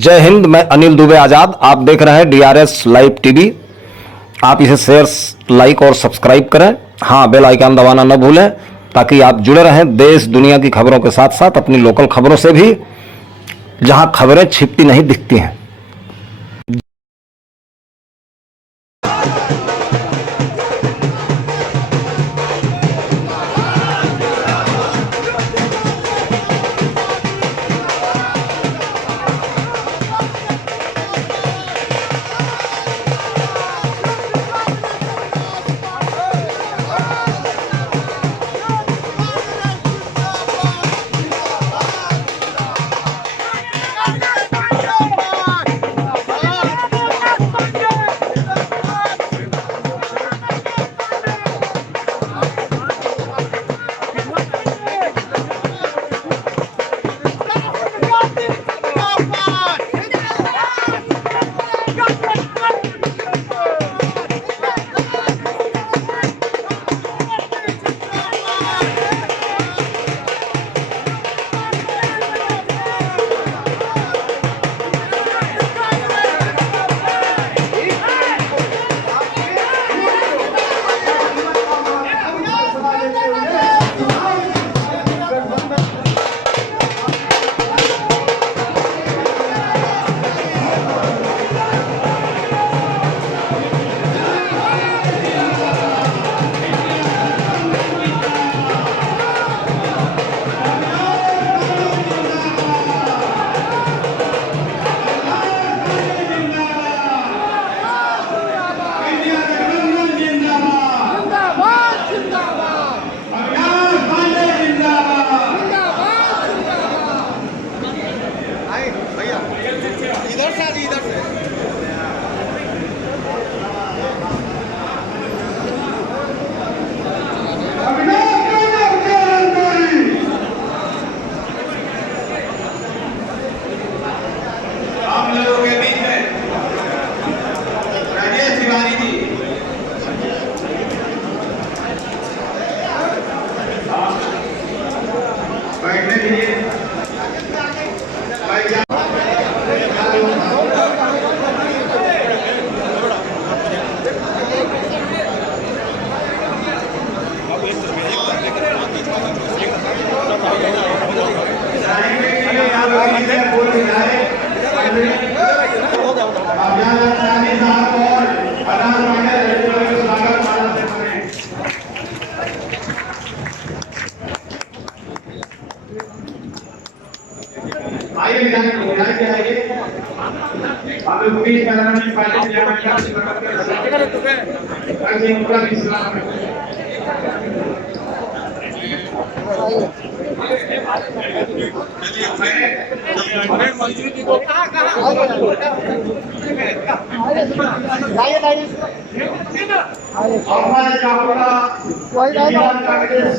जय हिंद। मैं अनिल दुबे आजाद। आप देख रहे हैं डीआरएस लाइव टीवी। आप इसे शेयर, लाइक और सब्सक्राइब करें। हाँ, बेल आइकन दबाना न भूलें ताकि आप जुड़े रहें देश दुनिया की खबरों के साथ साथ अपनी लोकल खबरों से भी, जहां खबरें छिपती नहीं दिखती हैं।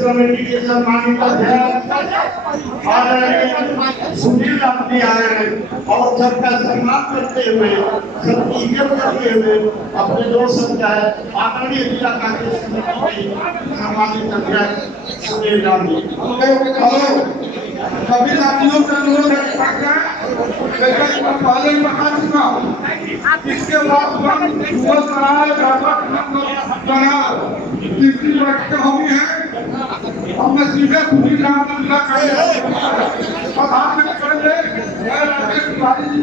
कमेटी के सम्मानित अध्यक्ष सुनील गांधी आए और सबका सम्मान करते हुए, सबकी इज्जत करते हुए अपने दोस्त आदरणीय जिला कांग्रेस कमेटी के सम्मानित अध्यक्ष सुनील गांधी। सभी साथियों का अनुरोध है, पालन बना चुका। इसके बाद तीसरी बैठक होनी है। हमने सीधे पूरी रामलीला करेंगे। राजेश तिवारी जी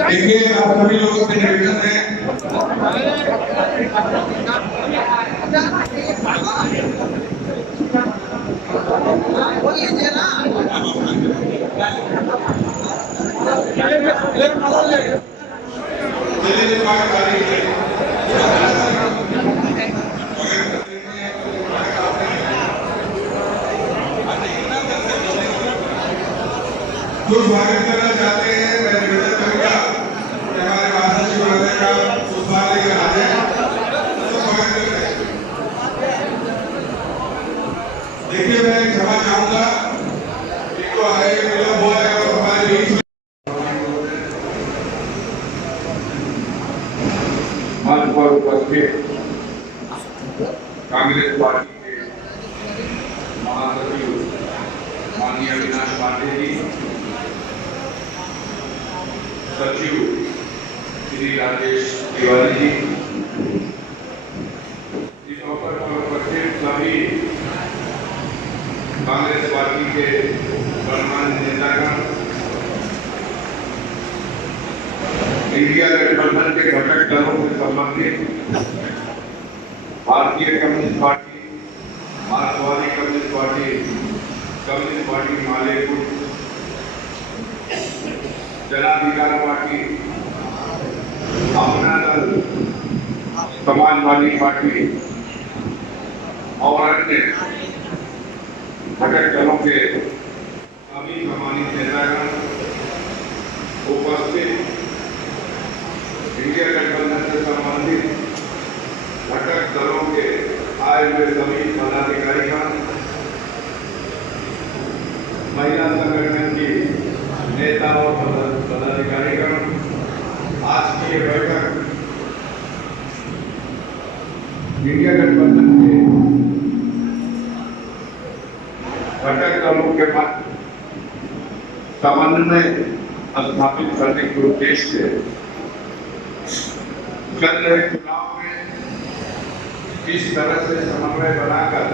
देखिए, आप सभी लोगों से निवेदन है, जो स्वागत करना चाहते हैं, मैं निवेदन करूंगा कि हमारे भाषण शिवराज का सुधार लेकर आ जाए। तो स्वागत करते हैं। उपस्थित कांग्रेस पार्टी के महासचिव माननीय अविनाश पांडे जी, सचिव श्री राजेश तिवारी जी, इस अवसर पर उपस्थित सभी कांग्रेस पार्टी के गणमान्य नेतागण, इंडिया गठबंधन के घटक दलों से संबंधित भारतीय कम्युनिस्ट पार्टी, मार्क्सवादी कम्युनिस्ट पार्टी मालेपुर, जनाधिकार पार्टी, अपना दल, समाजवादी पार्टी और अन्य घटक दलों के सभी सम्मानित नेतागण, उपस्थित इंडिया गठबंधन से संबंधित घटक दलों के आए हुए सभी पदाधिकारीगण, महिला संगठन की नेता और पदाधिकारीगण, आज की ये बैठक इंडिया गठबंधन के घटक दलों के समन्वय स्थापित करने के उद्देश्य से चल रहे चुनाव में किस तरह से समन्वय बनाकर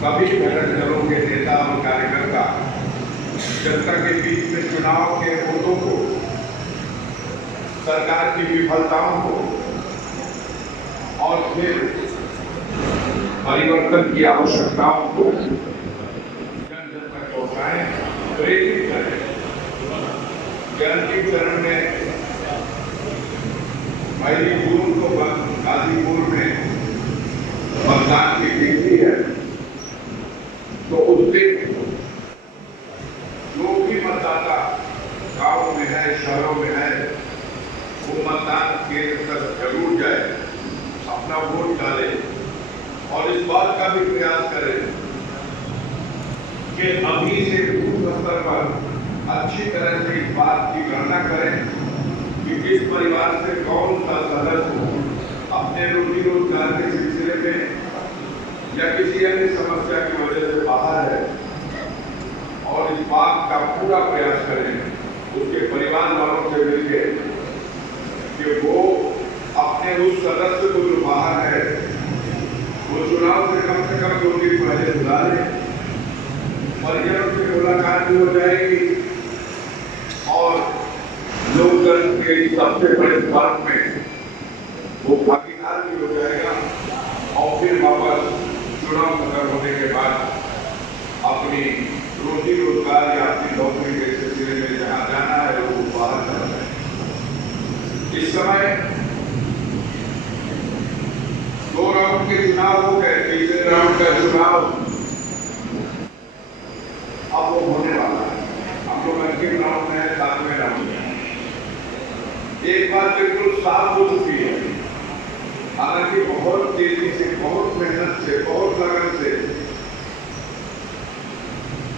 सभी घटक दलों के नेता और कार्यकर्ता जनता के बीच में चुनाव के मुद्दों को, सरकार की विफलताओं को और फिर परिवर्तन की आवश्यकताओं को जन जन तक पहुंचाएं, प्रेरित करें। अंतिम चरण में पहली जून को गाजीपुर में मतदान की गिनती है, तो उस दिन जो भी मतदाता गांव में है, शहरों में है, वो मतदान केंद्र तक जरूर जाए, अपना वोट डाले और इस बात का भी प्रयास करें कि अभी से बूथ स्तर पर अच्छी तरह से इस बात की गणना करें कि किस परिवार से कौन सा सदस्य अपने रोजी रोजगार के सिलसिले में या किसी अन्य समस्या की वजह से बाहर है, और इस बात का पूरा प्रयास करें उसके परिवार वालों से मिलकर कि वो अपने उस सदस्य को जो बाहर है वो चुनाव से कम 2 दिन पहले बुला लें, परिजनों से मुलाकात भी हो जाएगी और लोकतंत्र के सबसे बड़े फर्क में वो भागीदार भी हो जाएगा और फिर वापस चुनाव खत्म होने के बाद अपनी रोजी रोजगार या अपनी नौकरी के सिलसिले में जहाँ जाना है वो बाहर जाना है। इस समय 2 राउंड के चुनाव हो गए, तीसरे राउंड का चुनाव अब वो होने वाला है। हम लोग अंतिम राउंड में है, 7वें राउंड में। एक बात बिल्कुल साफ हो चुकी है, हालांकि बहुत तेजी से, बहुत मेहनत से, बहुत लगन से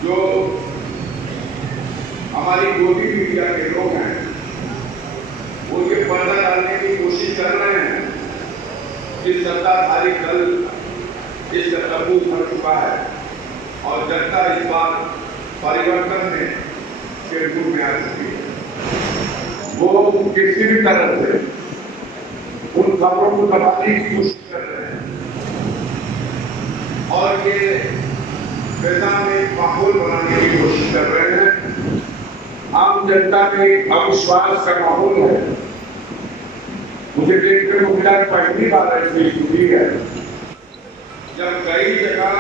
जो हमारी गोदी मीडिया के लोग हैं वो ये पर्दा डालने की कोशिश कर रहे हैं कि सत्ताधारी दल इसका तबू भर चुका है और जनता इस बार परिवर्तन में केंद्र में आ चुकी है। वो किसी भी तरह से उन खबरों को दबाने की कोशिश कर रहे हैं और ये पैसा में माहौल बनाने की कोशिश कर रहे हैं। आम जनता में अविश्वास का माहौल है। मुझे देखने को मिला पहली बार ऐसी हुई है जब कई जगह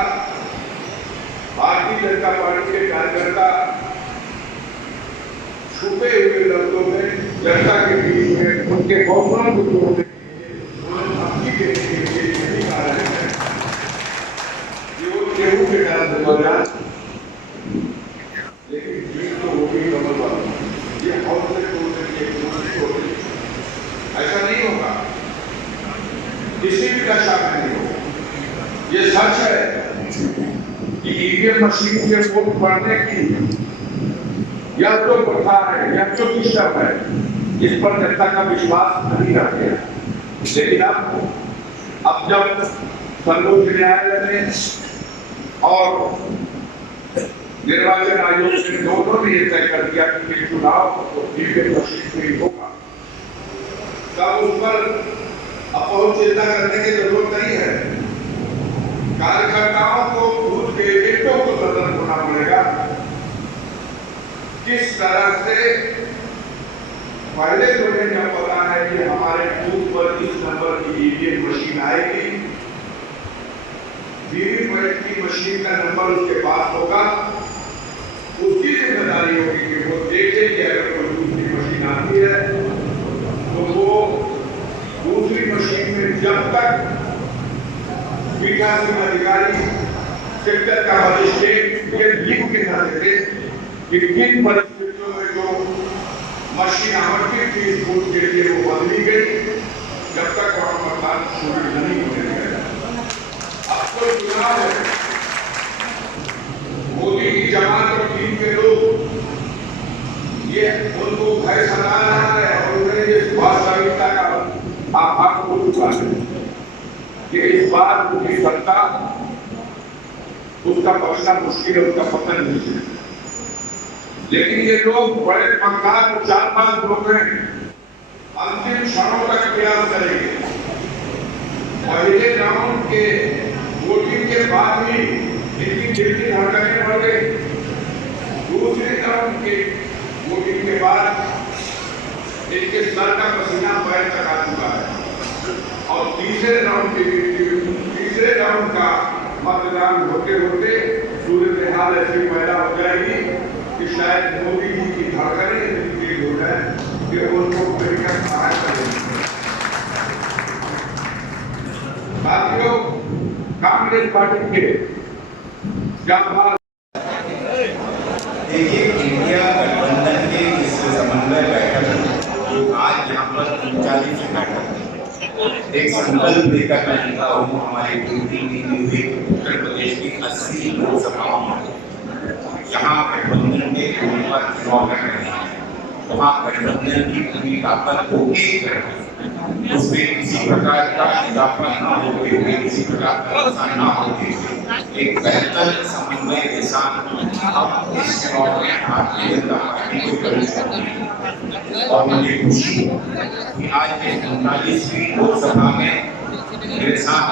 भारतीय जनता पार्टी के कार्यकर्ता छुपे हुए लफ्जों में जनता के बीच में उनके हौसलों को तोड़ने के लिए, उन्हें धमकी देने के लिए यही कह रहे हैं कि वो गेहूं के डर से हो जाए, लेकिन जीत तो होगी कमल वाला, ये हौसले तोड़ने के लिए ऐसा नहीं होगा, किसी भी दशा में नहीं होगा। ये सच है कि ईवीएम मशीन के वोट पड़ने की यह जो प्रथा है, यह जो सिस्टम है, इस पर जनता का विश्वास नहीं रह गया। लेकिन अब जब सर्वोच्च न्यायालय ने और निर्वाचन आयोग ने दोनों ने तय कर दिया कि ये चुनाव वीवीपैट मशीन से ही होगा, तब उस पर अब बहुत चिंता करने की जरूरत नहीं है। कार्यकर्ताओं को बूथ के एजेंटों को सतर्क होना पड़ेगा। किस तरह से पहले तो हमें क्या पता है कि हमारे बूथ पर इस नंबर की ईवीएम मशीन आएगी, वीवीपैट की मशीन का नंबर उसके पास होगा, उसकी जिम्मेदारी होगी कि वो देखे कि अगर कोई दूसरी मशीन आती है तो वो दूसरी मशीन में जब तक पीठासीन अधिकारी सेक्टर का मजिस्ट्रेट ये लिख के न देते कि किन परिस्थितियों में जो मशीन आवंटित थी इस बूथ के लिए वो बदली गई, जब तक वहां मतदान शुरू नहीं होने दिया। अब तो चुनाव है, मोदी की जमात और टीम के लोग ये उनको भय सता रहा है और उन्हें इस वास्तविकता का आभास हो चुका है कि इस बार उनकी सत्ता उसका बचना मुश्किल है, उसका पतन नहीं है। लेकिन ये लोग बड़े पंखार और चालबाज लोग हैं, अंतिम क्षणों तक प्रयास करेंगे। पहले राउंड के वोटिंग के बाद भी इनकी दिल्ली धड़कनें बढ़ गई, दूसरे राउंड के वोटिंग के बाद इनके सर का पसीना पैर तक आ चुका है और तीसरे राउंड का मतदान होते होते सूरत हाल ऐसी पैदा हो जाएगी कि शायद मोदी जी की धड़कनें इतनी तेज हो जाए कि उनको मिलकर सहायता करेंगे। साथियों, कांग्रेस पार्टी के देखिए, इंडिया गठबंधन के इस समन्वय बैठक जो आज यहाँ पर 39 बैठक एक संकल्प लेकर मैं निकला हूँ हमारे ड्यूटी में हुए उत्तर प्रदेश की 80 लोकसभाओं में, जहाँ गठबंधन के उम्मीदवार चुनाव लड़ रहे हैं, वहाँ गठबंधन की पूरी ताकत को एक करके उसमें किसी प्रकार का इजाफा न होते हुए, किसी प्रकार का नुकसान न होते हुए एक बेहतर समन्वय के साथ अब इस चुनाव में भारतीय जनता पार्टी को प्रवेश करते हैं। और मुझे खुशी है कि आज के 39वीं लोकसभा में मेरे साथ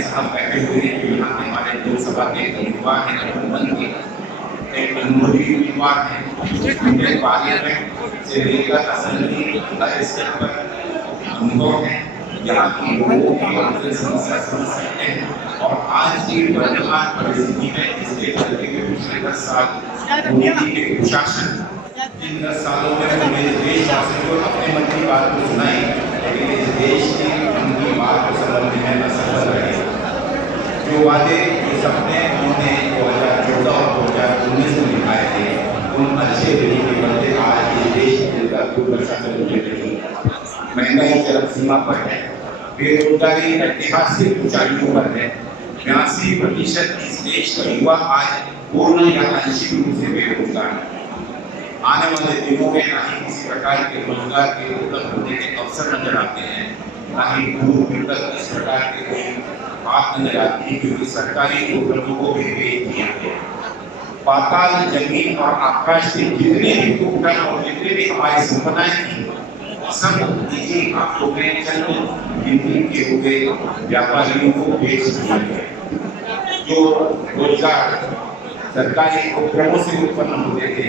साहब बैठे हुए हैं, जो यहाँ हमारे लोकसभा के उम्मीदवार हैं, गठबंधन के एक अनुभवी उम्मीदवार हैं, पार्लियामेंट से लेकर असेंबली हर स्तर पर अनुभव है, यहाँ की लोगों की समस्या समझ सकते हैं। और आज की वर्तमान परिस्थिति में इसके चलते हुए पिछले 10 साल मोदी के कुशासन, इन 10 सालों में पूरे देशवासियों को अपने मन की बात को सुनाई, लेकिन इस देश की मन की बात को समझने में असफल रहे। जो वादे जो सपने उन्होंने 2014 और 2019 में दिखाए थे, उन अच्छे दिनों के बदले आज ये देश का दुर्दशा चल रही है। महंगाई चरम सीमा पर है, बेरोजगारी ऐतिहासिक ऊंचाइयों पर है, 82% इस देश का युवा आज पूर्ण या आंशिक रूप से बेरोजगार है। आने वाले दिनों में ना ही किसी प्रकार के रोजगार के उपलब्ध होने के अवसर नजर आते हैं, ना ही दूर तक इस प्रकार के कोई बात नजर आती है, क्योंकि सरकारी उपलब्धों को भी बेच दिया गया। पाताल जमीन और आकाश के जितने भी उपकरण और जितने भी हमारी संपदाएं थी, सब निजी हाथों में चंद गिनती के हुए व्यापारियों को बेच दिया गया। जो रोजगार सरकारी उपक्रमों से उत्पन्न होते थे,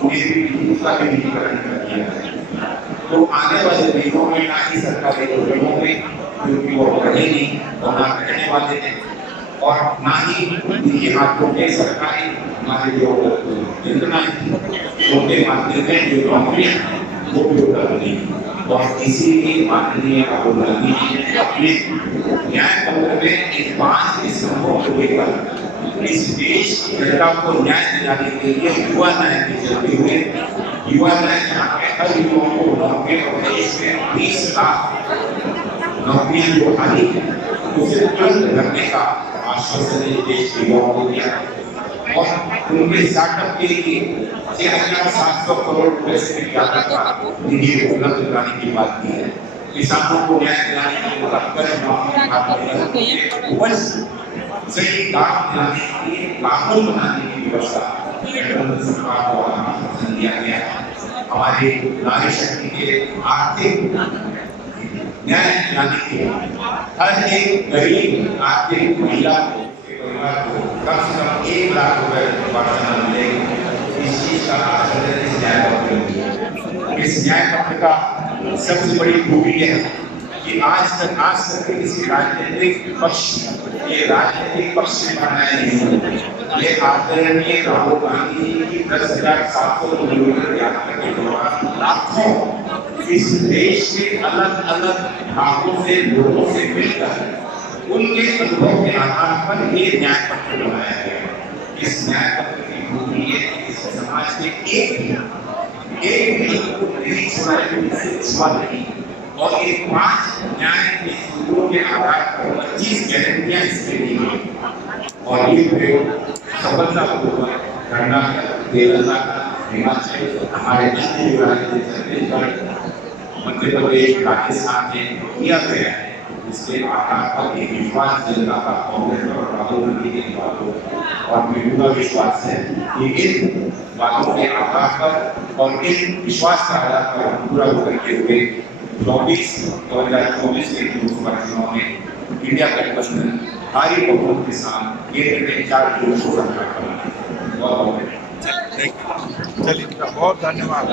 उन्हें भी उसका भी निजीकरण कर दिया गया। तो आने वाले दिनों में ना ही सरकारी उपक्रमों में, क्योंकि वो रहे नहीं और ना रहने वाले थे, और ना ही निजी हाथों के सरकारी हमारे जो योजनाएं उनके माध्यम में जो नौकरी वो भी उपलब्ध नहीं। और इसीलिए माननीय राहुल गांधी जी ने अपने न्याय पत्र में इन 5 स्तंभों को लेकर इस देश की जनता को न्याय दिलाने के लिए युवा न्याय के चलते हुए युवा न्याय यहाँ के हर युवाओं को नौकरी और देश में 20 लाख नौकरियां जो खाली है उसे तुरंत भरने का आश्वासन देश के युवाओं को दिया और उनके स्टार्टअप के लिए 6,700 करोड़ रुपए से ज्यादा का निधि उपलब्ध कराने की बात की है। किसानों को न्याय दिलाने के लिए कर्ज माफी की बात कर रहे हैं, उपज सही दाम दिलाने के लिए कानून बनाने की व्यवस्था केंद्र सरकार द्वारा आश्वासन दिया गया है। हमारे नारी शक्ति के आर्थिक न्याय दिलाने के लिए हर एक गरीब आर्थिक महिला को परिवार को कम से कम 1 लाख रुपए वार्षिक मिलेगी। इस चीज का आश्वासन इस न्याय पत्र में। इस न्याय पत्र का सबसे बड़ी खूबी यह है कि आज तक किसी राजनीतिक पक्ष ये राजनीतिक पक्ष से बनाया नहीं। ये आदरणीय राहुल गांधी जी की 10,700 किलोमीटर यात्रा के दौरान लाखों इस देश के अलग अलग भागों से लोगों से मिलकर उनके अनुभव के आधार पर ये न्याय पत्र बनाया गया। इस न्याय पत्र की खूबी ये है कि इस समाज के एक भी नहीं छोड़ा नहीं और एक 5 न्याय के सूत्रों के आधार पर 25 गारंटियां इसके दी गई और ये प्रयोग सफलतापूर्वक कर्नाटक, तेलंगाना, हिमाचल, हमारे अन्य राज्य छत्तीसगढ़, मध्य प्रदेश, राजस्थान में किया गया है। इसके आधार पर एक विश्वास जनता का कांग्रेस और राहुल गांधी के बातों और मेरा विश्वास है कि इन बातों के आधार पर और इन विश्वास का आधार पर पूरा करते हुए 2024 के लोकसभा चुनाव में इंडिया गठबंधन भारी बहुमत के साथ केंद्र में 4 लोकसभा सरकार बनाएगी। बहुत बहुत चलिए, बहुत धन्यवाद।